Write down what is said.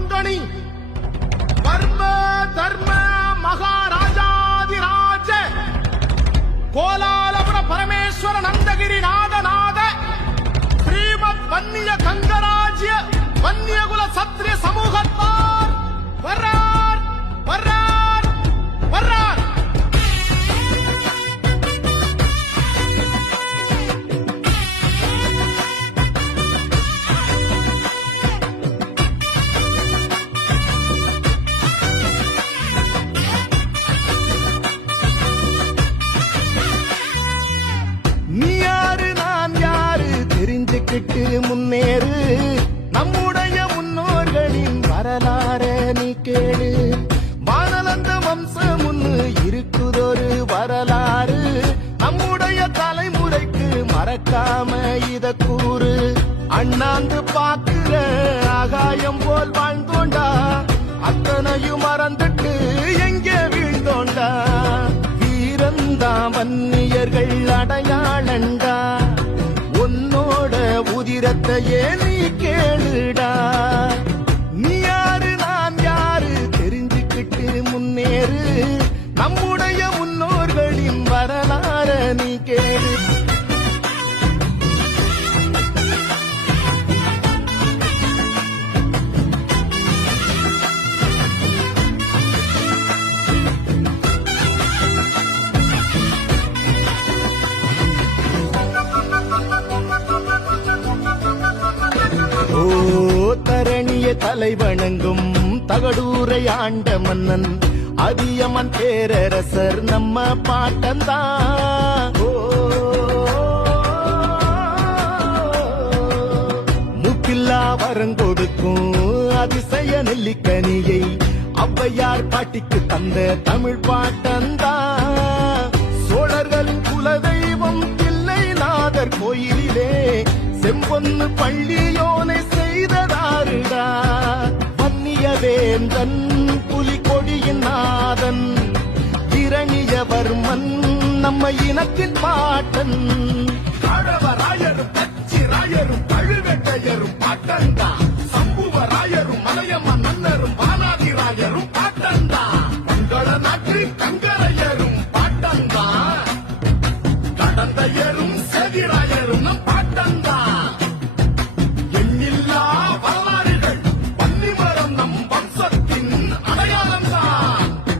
பங்கனி வர்ம தர்ம மகாராஜாதிராஜ கோலாலபுர பரமேஸ்வர நந்தகிரி நாத ஸ்ரீமத் வன்னிய கங்கராஜ்ய வன்னியகுல சத்திரிய சமூகத்தார் வர்றார் வர்றார் வர்றார். நீ யாரு நான் யாரு தெரிஞ்சுக்கிட்டு முன்னேறு, நம்முடைய முன்னோர்களின் வரலாற நீ கேளு. வானலந்த வம்சம் ஒண்ணு இருக்குதொரு வரலாறு, நம்முடைய தலைமுறைக்கு மறக்காம இத கூறு. அண்ணாந்து பாக்குற ஆகாயம் போல் வாழ்ந்தோண்டா, அத்தனையும் மறந்துட்டு எங்கே வீழ்ந்தோண்டா. வீரந்தா வன்னியர்கள் அடையாளண்டா, உன்னோட உதிரத்தையே நீ கேளுடா. நீ யாரு நான் யாரு தெரிஞ்சுக்கிட்டு முன்னேறு, நம்முடைய முன்னோர்களின் வரலாற நீ கேளு. ஓ தரணிய தலைவணங்கும் தகடூரை ஆண்ட மன்னன் அதியமன் பேரரசர் நம்ம பாட்டந்தான். முக்கில்லா வரங்கொடுக்கும் அதிசய நெல்லிக்கனியை ஔவையார் பாட்டிக்கு தந்த தமிழ் பாட்டந்தான். சோழர்களின் குலதெய்வம் தில்லை நாதர் கோயிலிலே செம்பொன்னு பள்ளியோனை செய்ததாருடா. வன்னிய வேந்தன் புலிகொடியின் நாதன் இரணியவர்மன் நம்ம இனத்தின் பாட்டன். ஆழவராயரும் பச்சிராயரும் பழுவேட்டையரும் பாட்டன்தான், சம்புவராயரும் மலையம்மன் மன்னரும் பாலாதிராயரும் பாட்டன்தான்.